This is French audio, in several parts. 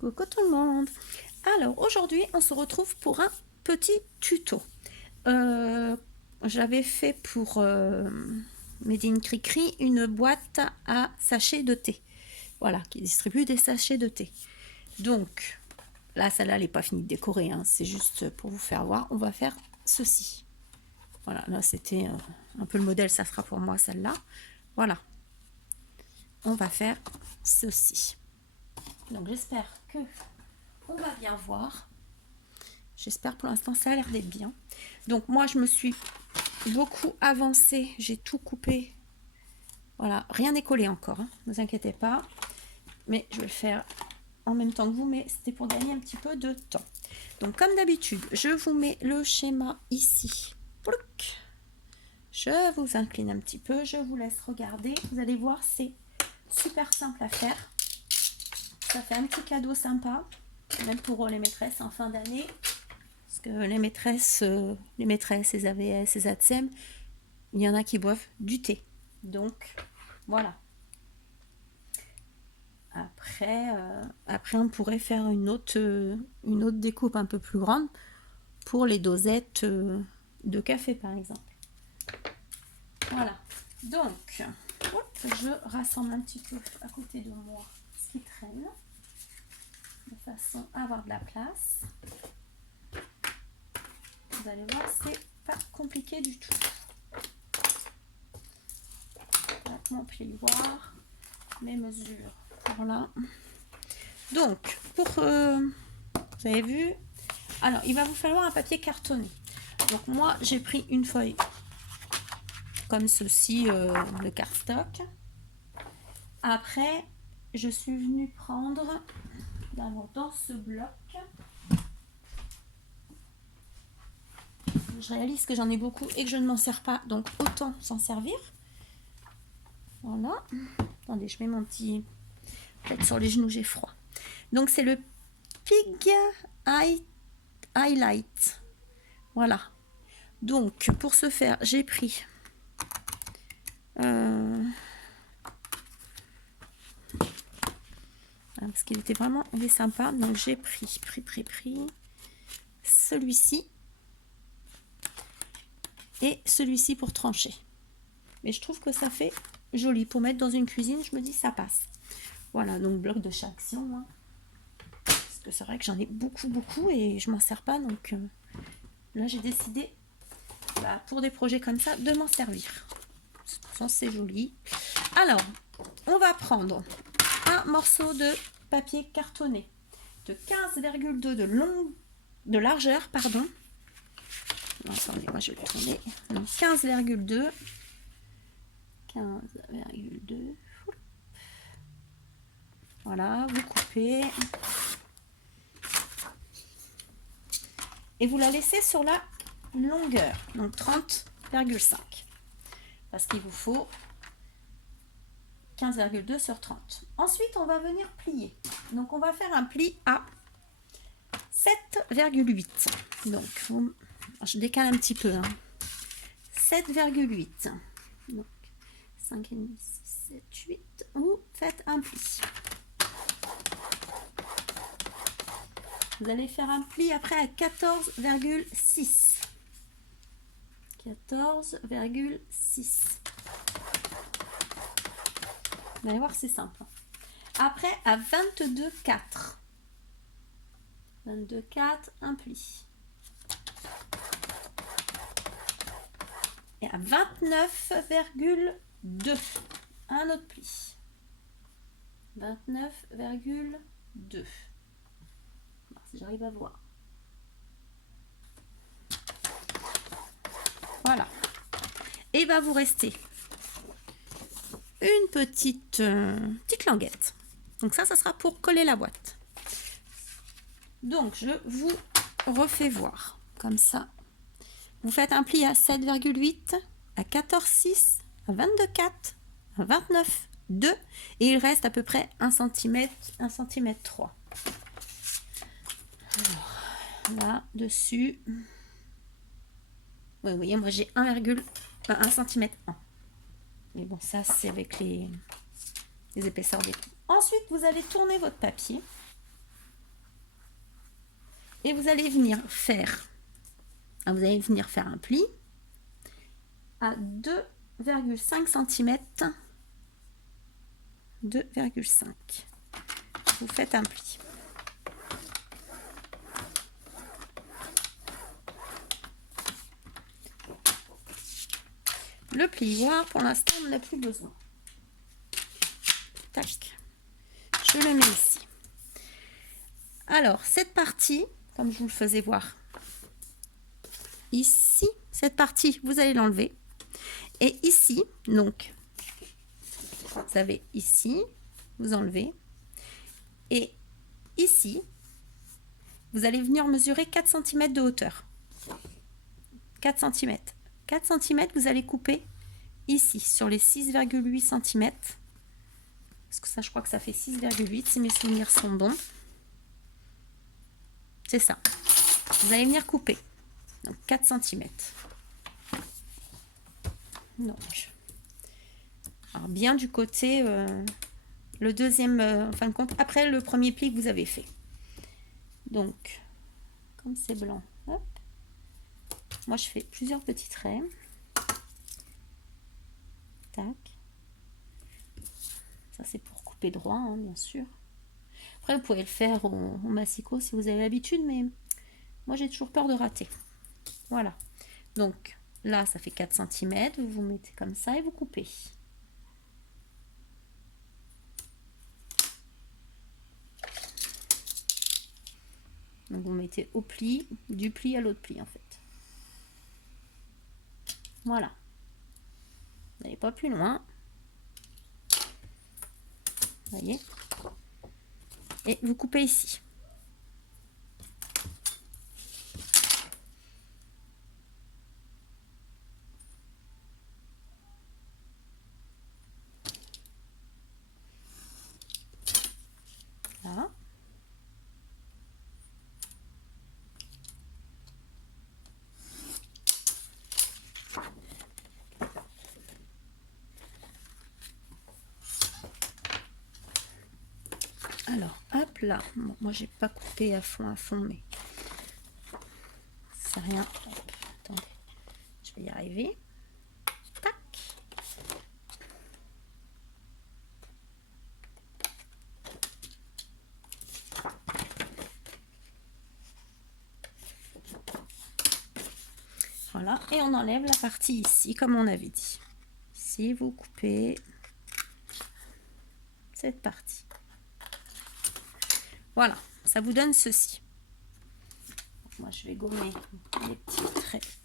Coucou tout le monde. Alors aujourd'hui on se retrouve pour un petit tuto. J'avais fait pour Made in Cricri une boîte à sachets de thé. Voilà, qui distribue des sachets de thé. Donc là, celle-là elle n'est pas finie de décorer, hein, c'est juste pour vous faire voir. On va faire ceci. Voilà, là c'était un peu le modèle, ça sera pour moi celle-là. Voilà. On va faire ceci. Donc j'espère que on va bien voir. J'espère pour l'instant ça a l'air d'être bien. Donc moi je me suis beaucoup avancée, j'ai tout coupé. Voilà, rien n'est collé encore, hein, ne vous inquiétez pas. Mais je vais le faire en même temps que vous, mais c'était pour gagner un petit peu de temps. Donc comme d'habitude, je vous mets le schéma ici. Je vous incline un petit peu, je vous laisse regarder. Vous allez voir, c'est super simple à faire. Ça fait un petit cadeau sympa, même pour les maîtresses en fin d'année. Parce que les maîtresses, les AVS, les ATSEM, il y en a qui boivent du thé. Donc, voilà. Après on pourrait faire une autre découpe un peu plus grande pour les dosettes de café, par exemple. Voilà. Donc, je rassemble un petit peu à côté de moi ce qui traîne, de façon à avoir de la place. Vous allez voir, c'est pas compliqué du tout. Mon plioir, mes mesures. Voilà. Donc, vous avez vu, alors il va vous falloir un papier cartonné. Donc moi, j'ai pris une feuille comme ceci de cardstock. Après, je suis venue prendre dans ce bloc. Je réalise que j'en ai beaucoup et que je ne m'en sers pas, donc autant s'en servir. Voilà. Attendez, je mets mon petit... Peut-être sur les genoux, j'ai froid. Donc, c'est le Pig Highlight. Voilà. Donc, pour ce faire, j'ai pris... parce qu'il était vraiment... Il est sympa. Donc, j'ai pris celui-ci. Et celui-ci pour trancher. Mais je trouve que ça fait joli. Pour mettre dans une cuisine, je me dis ça passe. Voilà, donc bloc de chaque action. Hein. Parce que c'est vrai que j'en ai beaucoup et je m'en sers pas. Donc là, j'ai décidé, pour des projets comme ça, de m'en servir. De toute façon, c'est joli. Alors, on va prendre un morceau de papier cartonné de 15,2 de largeur, pardon. Non, attendez, moi je vais le tourner. Donc 15,2. 15,2. Voilà, vous coupez. Et vous la laissez sur la longueur, donc 30,5. Parce qu'il vous faut 15,2 sur 30. Ensuite, on va venir plier. Donc, on va faire un pli à 7,8. Donc, je décale un petit peu. Hein. 7,8. Donc, 5,5, 6, 7, 8. Vous faites un pli. Vous allez faire un pli après à 14,6. 14,6. Vous allez voir, c'est simple. Après, à 22,4. 22,4, un pli. Et à 29,2, un autre pli. 29,2. Si j'arrive à voir. Voilà. Et va vous rester une petite languette. Donc ça sera pour coller la boîte. Donc je vous refais voir comme ça. Vous faites un pli à 7,8, à 14,6, à 22,4, à 29,2 et il reste à peu près 1 cm, 1 cm 3. Alors, là dessus. Oui, vous voyez, moi j'ai 1 cm 1. Mais bon, ça c'est avec les épaisseurs des coups. Ensuite, vous allez tourner votre papier. Et vous allez venir faire, vous allez venir faire un pli à 2,5 cm. 2,5. Vous faites un pli. Le plioir, pour l'instant, on n'a plus besoin. Tac. Je le mets ici. Alors, cette partie, comme je vous le faisais voir ici, cette partie, vous allez l'enlever. Et ici, donc, vous avez ici, vous enlevez. Et ici, vous allez venir mesurer 4 cm de hauteur. 4 cm. 4 cm, vous allez couper ici, sur les 6,8 cm. Parce que ça, je crois que ça fait 6,8 si mes souvenirs sont bons. C'est ça. Vous allez venir couper. Donc 4 cm. Donc, alors bien du côté, le deuxième, en fin de compte, après le premier pli que vous avez fait. Donc, comme c'est blanc, hop. Moi je fais plusieurs petits traits. Tac. Ça c'est pour couper droit, hein, bien sûr. Après vous pouvez le faire au massicot si vous avez l'habitude, mais moi j'ai toujours peur de rater. Voilà. Donc là ça fait 4 cm, vous vous mettez comme ça et vous coupez. Donc vous mettez au pli, du pli à l'autre pli en fait. Voilà. Vous n'allez pas plus loin. Vous voyez. Et vous coupez ici. Là. Alors, hop là. Bon, moi, j'ai pas coupé à fond, mais c'est rien. Hop, attendez, je vais y arriver. Tac. Voilà, et on enlève la partie ici, comme on avait dit. Ici, vous coupez cette partie. Voilà, ça vous donne ceci. Moi, je vais gommer les petits traits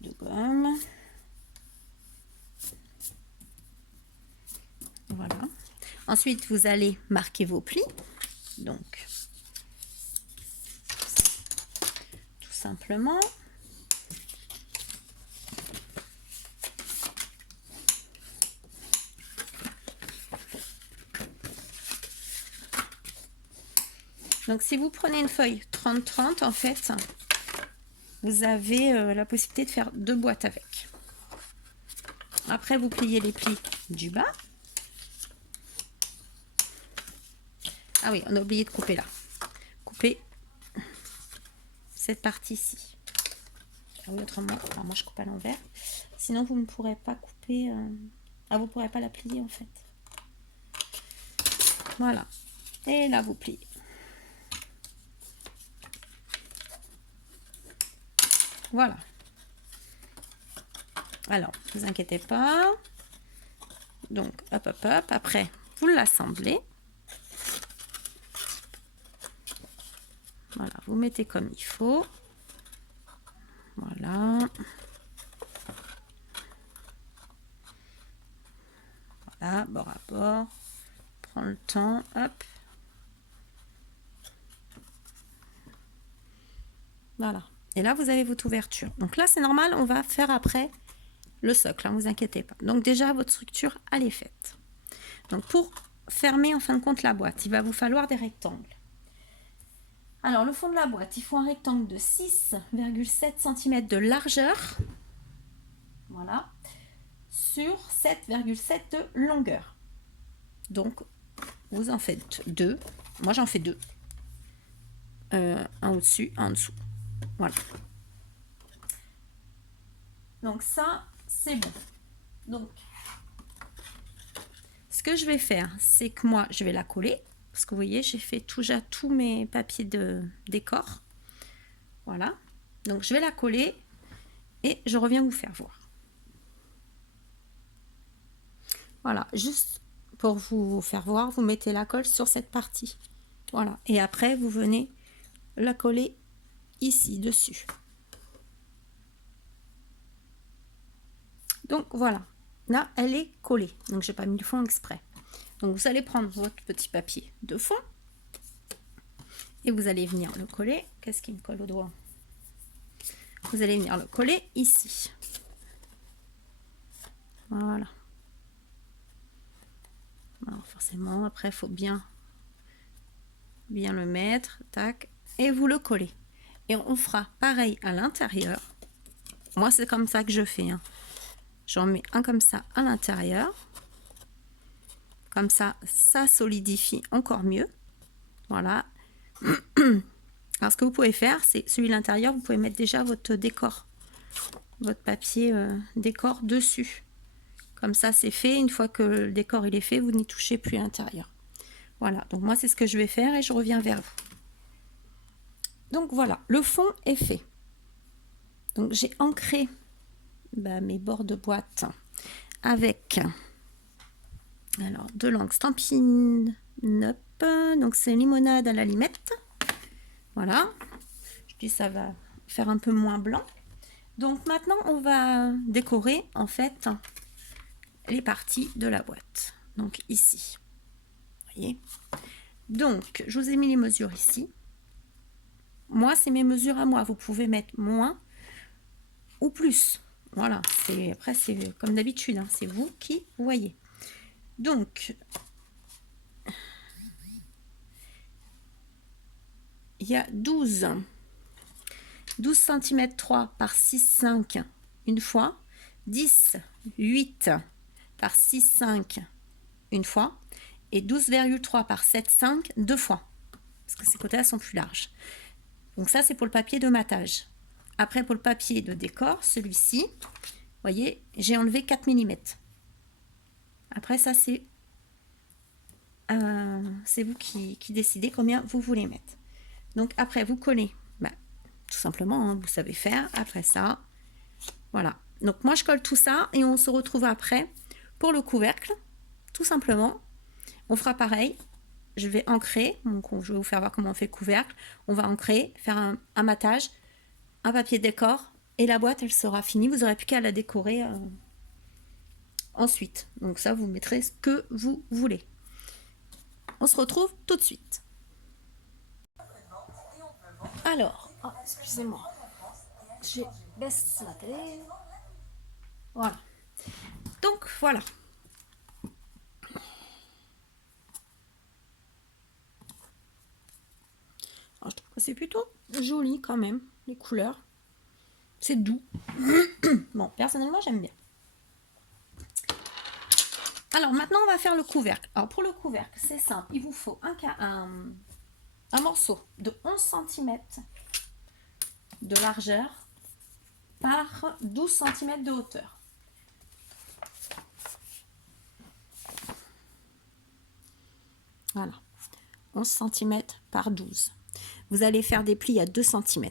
de gomme. Voilà. Ensuite, vous allez marquer vos plis. Donc, tout simplement. Donc, si vous prenez une feuille 30-30, en fait, vous avez la possibilité de faire 2 boîtes avec. Après, vous pliez les plis du bas. Ah oui, on a oublié de couper là. Coupez cette partie-ci. Ah oui, autrement, alors moi je coupe à l'envers. Sinon, vous ne pourrez pas couper... vous ne pourrez pas la plier en fait. Voilà. Et là, vous pliez. Voilà. Alors, ne vous inquiétez pas. Donc, hop, hop, hop. Après, vous l'assemblez. Voilà, vous mettez comme il faut. Voilà. Voilà, bord à bord. Prends le temps, hop. Voilà. Et là, vous avez votre ouverture. Donc là, c'est normal, on va faire après le socle, ne vous inquiétez pas. Donc déjà, votre structure, elle est faite. Donc pour fermer en fin de compte la boîte, il va vous falloir des rectangles. Alors le fond de la boîte, il faut un rectangle de 6,7 cm de largeur. Voilà. Sur 7,7 de longueur. Donc vous en faites 2. Moi j'en fais 2. un au-dessus, un en dessous. Voilà. Donc ça, c'est bon. Donc, ce que je vais faire, c'est que moi, je vais la coller. Parce que vous voyez, j'ai fait déjà tous mes papiers de décor. Voilà. Donc, je vais la coller et je reviens vous faire voir. Voilà, juste pour vous faire voir, vous mettez la colle sur cette partie. Voilà. Et après, vous venez la coller ici, dessus. Donc, voilà. Là, elle est collée. Donc, j'ai pas mis le fond exprès. Donc, vous allez prendre votre petit papier de fond. Et vous allez venir le coller. Qu'est-ce qui me colle au doigt? Vous allez venir le coller ici. Voilà. Alors forcément, après, il faut bien le mettre. Tac. Et vous le collez. Et on fera pareil à l'intérieur. Moi, c'est comme ça que je fais. Hein. J'en mets un comme ça à l'intérieur. Comme ça, ça solidifie encore mieux. Voilà. Alors, ce que vous pouvez faire, c'est celui de l'intérieur, vous pouvez mettre déjà votre décor. Votre papier décor dessus. Comme ça, c'est fait. Une fois que le décor il est fait, vous n'y touchez plus à l'intérieur. Voilà. Donc, moi, c'est ce que je vais faire et je reviens vers vous. Donc, voilà. Le fond est fait. Donc, j'ai ancré mes bords de boîte avec alors de l'encre Stampin' Up. Donc, c'est limonade à la limette. Voilà. Je dis ça va faire un peu moins blanc. Donc, maintenant, on va décorer, en fait, les parties de la boîte. Donc, ici. Vous voyez? Donc, je vous ai mis les mesures ici. Moi, c'est mes mesures à moi. Vous pouvez mettre moins ou plus. Voilà. Après, c'est comme d'habitude. Hein, c'est vous qui voyez. Donc, il y a 12 cm 3 par 6,5 une fois. 10, 8 par 6,5 une fois. Et 12,3 par 7,5 deux fois. Parce que ces côtés-là sont plus larges. Donc ça, c'est pour le papier de matage. Après, pour le papier de décor, celui-ci, vous voyez, j'ai enlevé 4 mm. Après, ça, c'est vous qui décidez combien vous voulez mettre. Donc, après, vous collez, tout simplement, hein, vous savez faire. Après ça, voilà. Donc, moi, je colle tout ça et on se retrouve après pour le couvercle. Tout simplement, on fera pareil. Je vais ancrer, donc je vais vous faire voir comment on fait le couvercle. On va ancrer, faire un matage, un papier décor et la boîte elle sera finie. Vous n'aurez plus qu'à la décorer ensuite. Donc ça vous mettrez ce que vous voulez. On se retrouve tout de suite. Alors, excusez-moi, je baisse la télé. Voilà. Donc voilà. Alors, je trouve que c'est plutôt joli quand même, les couleurs. C'est doux. Bon, personnellement, j'aime bien. Alors, maintenant, on va faire le couvercle. Alors, pour le couvercle, c'est simple. Il vous faut un morceau de 11 cm de largeur par 12 cm de hauteur. Voilà. 11 cm par 12. Vous allez faire des plis à 2 cm.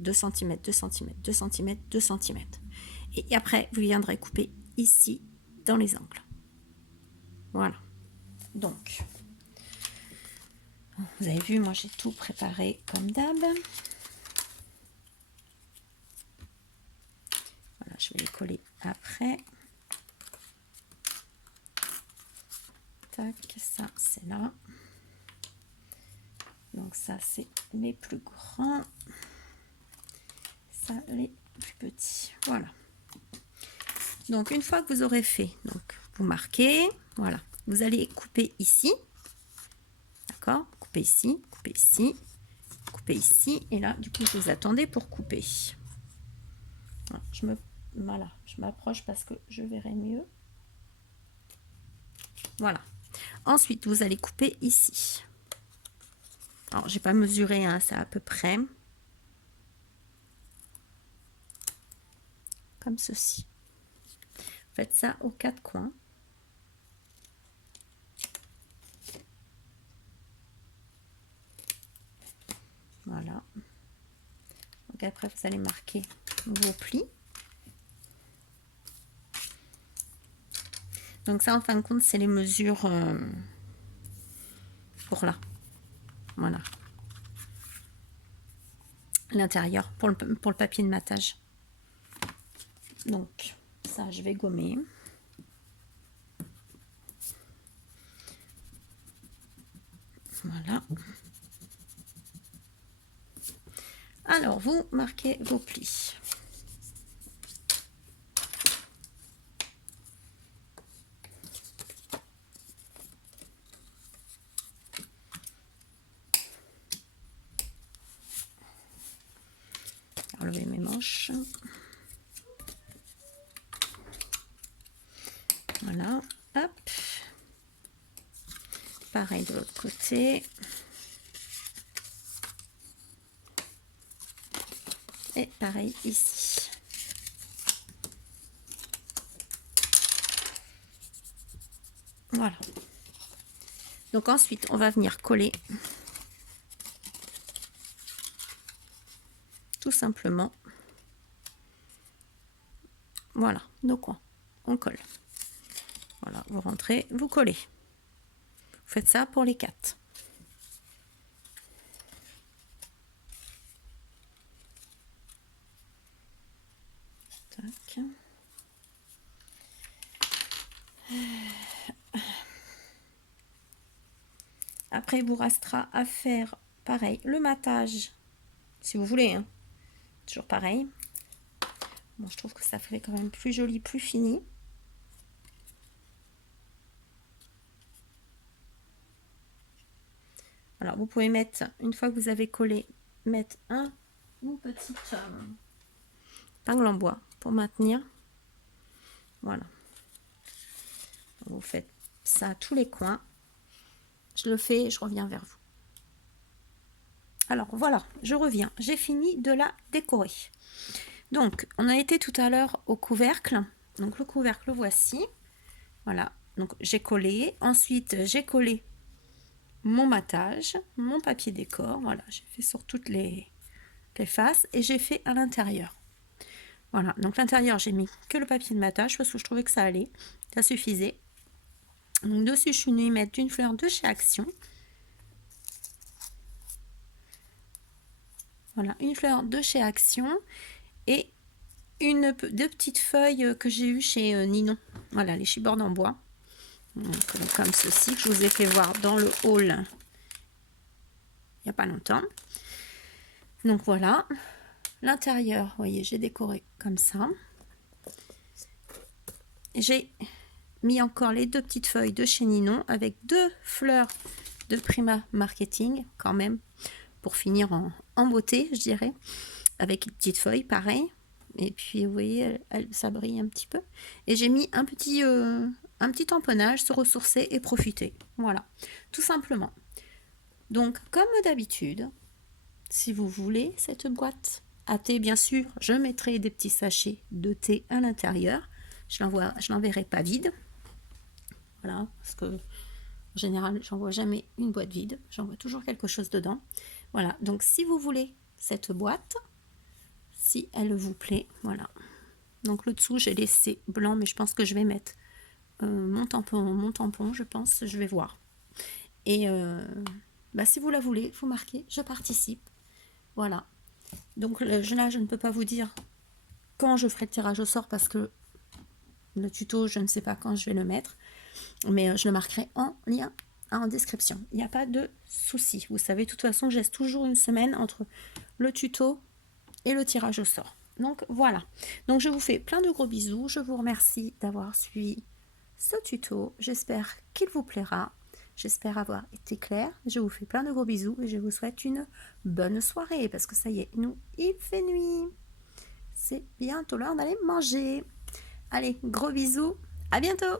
2 cm, 2 cm, 2 cm, 2 cm. Et après, vous viendrez couper ici dans les angles. Voilà. Donc, vous avez vu, moi j'ai tout préparé comme d'hab. Voilà, je vais les coller après. Tac, ça c'est là. Donc ça c'est les plus grands. Ça les plus petits. Voilà. Donc une fois que vous aurez fait, donc vous marquez, voilà. Vous allez couper ici. D'accord? Couper ici, couper ici, couper ici. Et là, du coup, vous attendez pour couper. Voilà, je m'approche parce que je verrai mieux. Voilà. Ensuite, vous allez couper ici. Alors, j'ai pas mesuré, hein, c'est à peu près comme ceci. Faites ça aux 4 coins. Voilà. Donc après, vous allez marquer vos plis. Donc ça, en fin de compte, c'est les mesures pour là. Voilà. L'intérieur pour le papier de matage. Donc ça, je vais gommer. Voilà. Alors, vous marquez vos plis. Enlever mes manches. Voilà. Hop. Pareil de l'autre côté. Et pareil ici. Voilà. Donc ensuite, on va venir coller tout simplement. Voilà, nos coins. On colle. Voilà, vous rentrez, vous collez. Vous faites ça pour les 4. Tac. Après, il vous restera à faire pareil, le matage, si vous voulez, hein. Toujours pareil. Bon, je trouve que ça fait quand même plus joli, plus fini. Alors, vous pouvez mettre, une fois que vous avez collé, mettre une petite épingle en bois pour maintenir. Voilà. Vous faites ça à tous les coins. Je le fais et je reviens vers vous. Alors, voilà, je reviens. J'ai fini de la décorer. Donc, on a été tout à l'heure au couvercle. Donc, le couvercle, le voici. Voilà. Donc, j'ai collé. Ensuite, j'ai collé mon matage, mon papier décor. Voilà, j'ai fait sur toutes les faces et j'ai fait à l'intérieur. Voilà, donc l'intérieur, j'ai mis que le papier de matage parce que je trouvais que ça allait, ça suffisait. Donc dessus, je suis venue mettre une fleur de chez Action. Voilà, une fleur de chez Action et deux petites feuilles que j'ai eues chez Ninon. Voilà, les chipboards en bois. Donc, comme ceci, que je vous ai fait voir dans le haul il n'y a pas longtemps. Donc voilà, l'intérieur, vous voyez, j'ai décoré comme ça. J'ai mis encore les deux petites feuilles de chez Ninon avec 2 fleurs de Prima Marketing quand même pour finir en beauté, je dirais, avec une petite feuille pareil. Et puis vous voyez, ça brille un petit peu. Et j'ai mis un petit tamponnage, se ressourcer et profiter. Voilà, tout simplement. Donc comme d'habitude, si vous voulez cette boîte à thé, bien sûr, je mettrai des petits sachets de thé à l'intérieur. Je l'enverrai pas vide. Voilà, parce que en général, j'envoie jamais une boîte vide. J'envoie toujours quelque chose dedans. Voilà, donc si vous voulez cette boîte, si elle vous plaît, voilà. Donc le dessous, j'ai laissé blanc, mais je pense que je vais mettre mon tampon, je pense, je vais voir. Et si vous la voulez, vous marquez, je participe. Voilà. Donc là, je ne peux pas vous dire quand je ferai le tirage au sort parce que le tuto, je ne sais pas quand je vais le mettre. Mais je le marquerai en lien, en description. Il n'y a pas de souci. Vous savez, de toute façon, je laisse toujours une semaine entre le tuto et le tirage au sort. Donc voilà. Donc je vous fais plein de gros bisous. Je vous remercie d'avoir suivi ce tuto. J'espère qu'il vous plaira. J'espère avoir été claire. Je vous fais plein de gros bisous et je vous souhaite une bonne soirée parce que ça y est, il fait nuit. C'est bientôt l'heure d'aller manger. Allez, gros bisous. À bientôt.